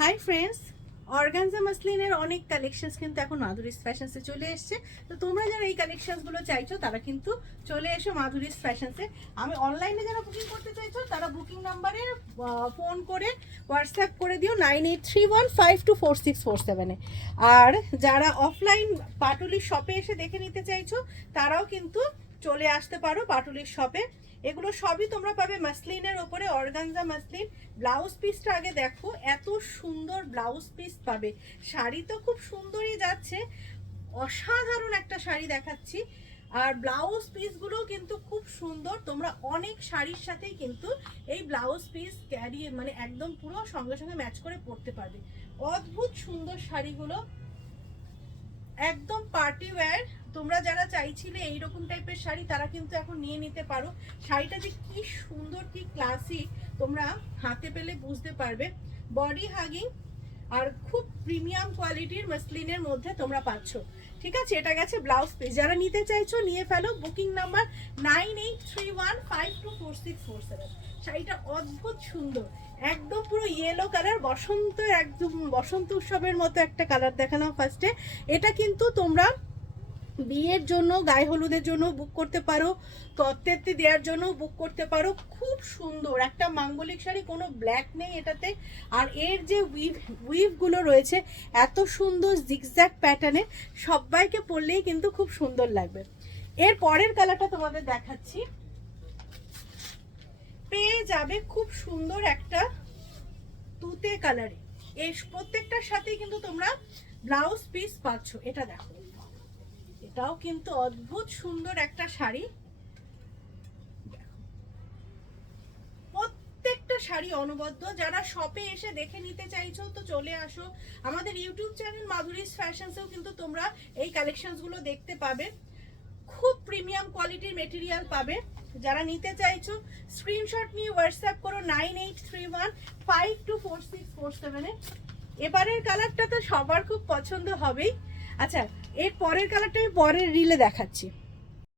Hi friends, organza মাসলিনের অনেক collections কিন্তু এখন মাধুরীস ফ্যাশনসে চলে এসছে। তো তোমরা যারা এই কালেকশনসগুলো চাইছো তারা কিন্তু চলে এসো মাধুরীস ফ্যাশনসে। আমি অনলাইনে যারা বুকিং করতে চাইছো তারা বুকিং নাম্বারে ফোন করে হোয়াটসঅ্যাপ করে দিও 9831524647-এ। আর যারা অফলাইন পাটুলির শপে এসে দেখে নিতে চাইছো তারাও কিন্তু চলে আসতে পারো পাটুলির শপে। এগুলো সবই তোমরা পাবে মাসলিনের ওপরে, অর্গানজা মাসলিন। ব্লাউজ পিসটা আগে দেখো, এত সুন্দর ব্লাউজ পিস পাবে। শাড়ি তো খুব সুন্দরই যাচ্ছে, অসাধারণ একটা শাড়ি দেখাচ্ছি। আর ব্লাউজ পিসগুলো কিন্তু খুব সুন্দর, তোমরা অনেক শাড়ির সাথেই কিন্তু এই ব্লাউজ পিস ক্যারি মানে একদম পুরো সঙ্গে সঙ্গে ম্যাচ করে পরতে পারবে। অদ্ভুত সুন্দর শাড়িগুলো, একদম পার্টি ওয়্যার। তোমরা যারা চাইছিলে এইরকম টাইপের শাড়ি তারা কিন্তু এখন নিয়ে নিতে পারো। শাড়িটা যে কি সুন্দর, কি ক্লাসি, তোমরা হাতে পেলে বুঝতে পারবে। বডি হাগিং আর খুব প্রিমিয়াম কোয়ালিটির মাসলিনের মধ্যে তোমরা পাচ্ছ। ঠিক আছে, এটা গেছে ব্লাউজ পিস। যারা নিতে চাইছো নিয়ে ফেলো, বুকিং নাম্বার 9831524647। শাড়িটা অদ্ভুত সুন্দর, একদম পুরো ইয়েলো কালার, বসন্ত, একদম বসন্ত উৎসবের মতো একটা কালার দেখালাম ফার্স্টে। এটা কিন্তু তোমরা বিয়ের জন্য, গায়ে হলুদের জন্য বুক করতে পারো, তত্ত্বেত্তি দেওয়ার জন্য বুক করতে পারো। খুব সুন্দর একটা মাঙ্গলিক শাড়ি, কোনো ব্ল্যাক নেই এটাতে। আর এর যে উইভগুলো রয়েছে এত সুন্দর জিগজ্যাগ প্যাটার্নের, সবাইকে পরলেই কিন্তু খুব সুন্দর লাগবে। এর পরের কালারটা তোমাদের দেখাচ্ছি, পেয়ে যাবে খুব সুন্দর একটা তুতে কালারে। এর প্রত্যেকটার সাথেই কিন্তু তোমরা ব্লাউজ পিস পাচ্ছ। এটা দেখো, এটাও কিন্তু অদ্ভুত সুন্দর একটা শাড়ি। প্রত্যেকটা শাড়ি অনবদ্য। যারা শপে এসে দেখে নিতে চাইছো তো চলে আসো। আমাদের ইউটিউব চ্যানেল মাধুরীস ফ্যাশনসেও কিন্তু তোমরা এই কালেকশনসগুলো দেখতে পাবে। খুব প্রিমিয়াম কোয়ালিটির মেটেরিয়াল পাবে। যারা নিতে চাইছো স্ক্রিনশট নিয়ে হোয়াটসঅ্যাপ করো 9831524647-এ। এবারের কালারটা তো সবার খুব পছন্দ হবেই। আচ্ছা, এর পরের কালারটা আমি পরের রিলে দেখাচ্ছি।